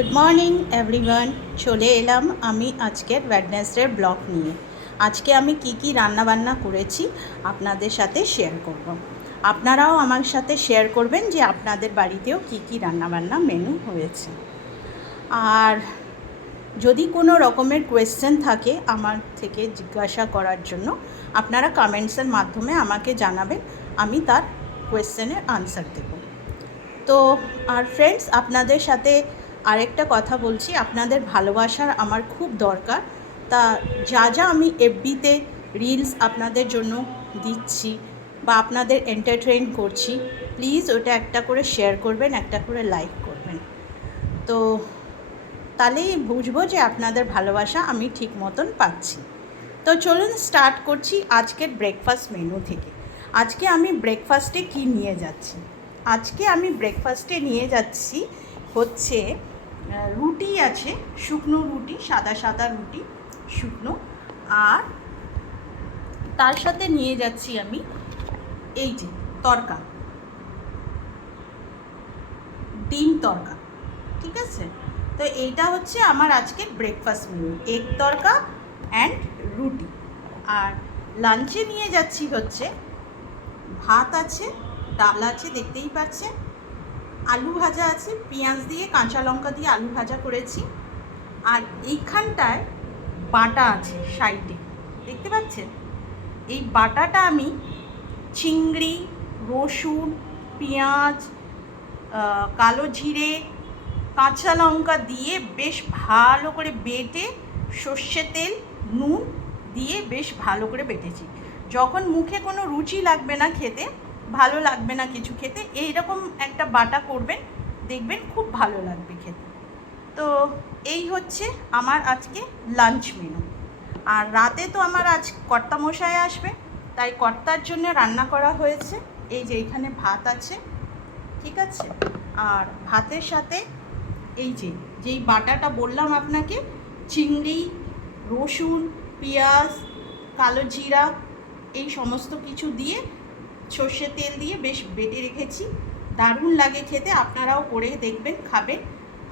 Good morning everyone, চলে এলাম আমি আজকের ওয়েডনেসডের ব্লগ নিয়ে। আজকে আমি কি রান্নাবান্না করেছি আপনাদের সাথে শেয়ার করব। আপনারাও আমার সাথে শেয়ার করবেন যে আপনাদের বাড়িতেও কি রান্নাবান্না মেনু হয়েছে। আর যদি কোনো রকমের কোয়েশ্চেন থাকে আমার থেকে জিজ্ঞাসা করার জন্য, আপনারা কমেন্টসের মাধ্যমে আমাকে জানাবেন, আমি তার কোয়েশ্চেনের আনসার দেব। তো আর ফ্রেন্ডস, আপনাদের সাথে আরেকটা কথা বলছি, আপনাদের ভালোবাসার আমার খুব দরকার। তা যা আমি এফবিতে রিলস আপনাদের জন্য দিচ্ছি বা আপনাদের এন্টারটেইন করছি, প্লিজ ওটা একটা করে শেয়ার করবেন, একটা করে লাইক করবেন। তো তাহলেই বুঝবো যে আপনাদের ভালোবাসা আমি ঠিক মতন পাচ্ছি। তো চলুন স্টার্ট করছি আজকের ব্রেকফাস্ট মেনু থেকে। আজকে আমি ব্রেকফাস্টে কি নিয়ে যাচ্ছি? আজকে আমি ব্রেকফাস্টে নিয়ে যাচ্ছি হচ্ছে রুটি আছে, শুকনো রুটি, সাদা রুটি শুকনো। আর তার সাথে নিয়ে যাচ্ছি আমি এই যে তরকা, ডিম তরকা, ঠিক আছে? তো এইটা হচ্ছে আমার আজকের breakfast menu, egg tarka and রুটি। আর লাঞ্চে নিয়ে যাচ্ছি হচ্ছে ভাত আছে, ডাল আছে, দেখতেই পাচ্ছেন, আলু ভাজা আছে, পেঁয়াজ দিয়ে কাঁচা লঙ্কা দিয়ে আলু ভাজা করেছি। আর এইখানটায় বাটা আছে সাইডে, দেখতে পাচ্ছেন? এই বাটাটা আমি চিংড়ি, রসুন, পেঁয়াজ, কালো জিরে, কাঁচা লঙ্কা দিয়ে বেশ ভালো করে বেটে, সর্ষে তেল, নুন দিয়ে বেশ ভালো করে বেটেছি। যখন মুখে কোনো রুচি লাগবে না খেতে, ভালো লাগবে না কিছু খেতে, এইরকম একটা বাটা করবেন, দেখবেন খুব ভালো লাগবে খেতে। তো এই হচ্ছে আমার আজকে লাঞ্চ মেনু। আর রাতে তো আমার আজ কর্তামশাই আসবে, তাই কর্তার জন্য রান্না করা হয়েছে। এই যে এখানে ভাত আছে, ঠিক আছে? আর ভাতের সাথে এই যেই বাটাটা বললাম আপনাকে, চিংড়ি, রসুন, পেঁয়াজ, কালো জিরা, এই সমস্ত কিছু দিয়ে সর্ষে তেল দিয়ে বেশ বেটে রেখেছি। দারুণ লাগে খেতে, আপনারাও করে দেখবেন, খাবেন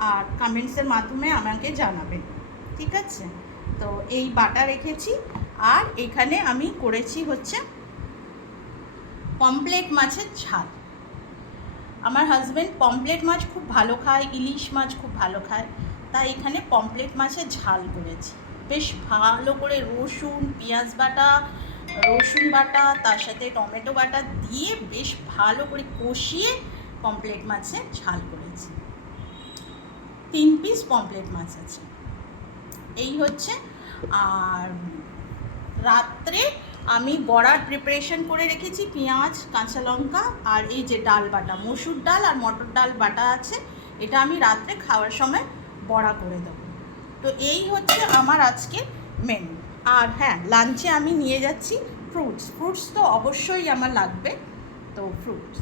আর কমেন্টসের মাধ্যমে আমাকে জানাবেন, ঠিক আছে? তো এই বাটা রেখেছি। আর এখানে আমি করেছি হচ্ছে পমফ্রেট মাছের ঝাল। আমার হাজব্যান্ড পমফ্রেট মাছ খুব ভালো খায়, ইলিশ মাছ খুব ভালো খায়, তাই এখানে পমফ্রেট মাছের ঝাল করেছি। বেশ ভালো করে রসুন, পেঁয়াজ বাটা, রসুন বাটা, তার সাথে টমেটো বাটা দিয়ে বেশ ভালো করে কষিয়ে পমফ্রেট মাছের ঝাল করেছি। 3 পিস পমফ্রেট মাছ আছে, এই হচ্ছে। আর রাত্রে আমি বড়ার প্রিপারেশন করে রেখেছি, পেঁয়াজ, কাঁচা লঙ্কা আর এই যে ডাল বাটা, মসুর ডাল আর মটর ডাল বাটা আছে, এটা আমি রাত্রে খাওয়ার সময় বড়া করে দেবো। তো এই হচ্ছে আমার আজকে মেনু। আর হ্যাঁ, লাঞ্চে আমি নিয়ে যাচ্ছি ফ্রুটস তো অবশ্যই আমার লাগবে, তো ফ্রুটস।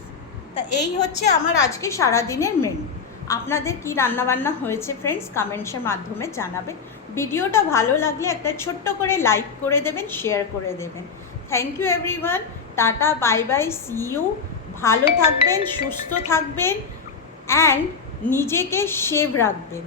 তা এই হচ্ছে আমার আজকে সারাদিনের মেনু। আপনাদের কি রান্নাবান্না হয়েছে ফ্রেন্ডস, কমেন্টসের মাধ্যমে জানাবেন। ভিডিওটা ভালো লাগলে একটা ছোট্ট করে লাইক করে দেবেন, শেয়ার করে দেবেন। Thank you everyone, tata, bye bye, see you. ভালো থাকবেন, সুস্থ থাকবেন অ্যান্ড নিজেকে সেভ রাখবেন।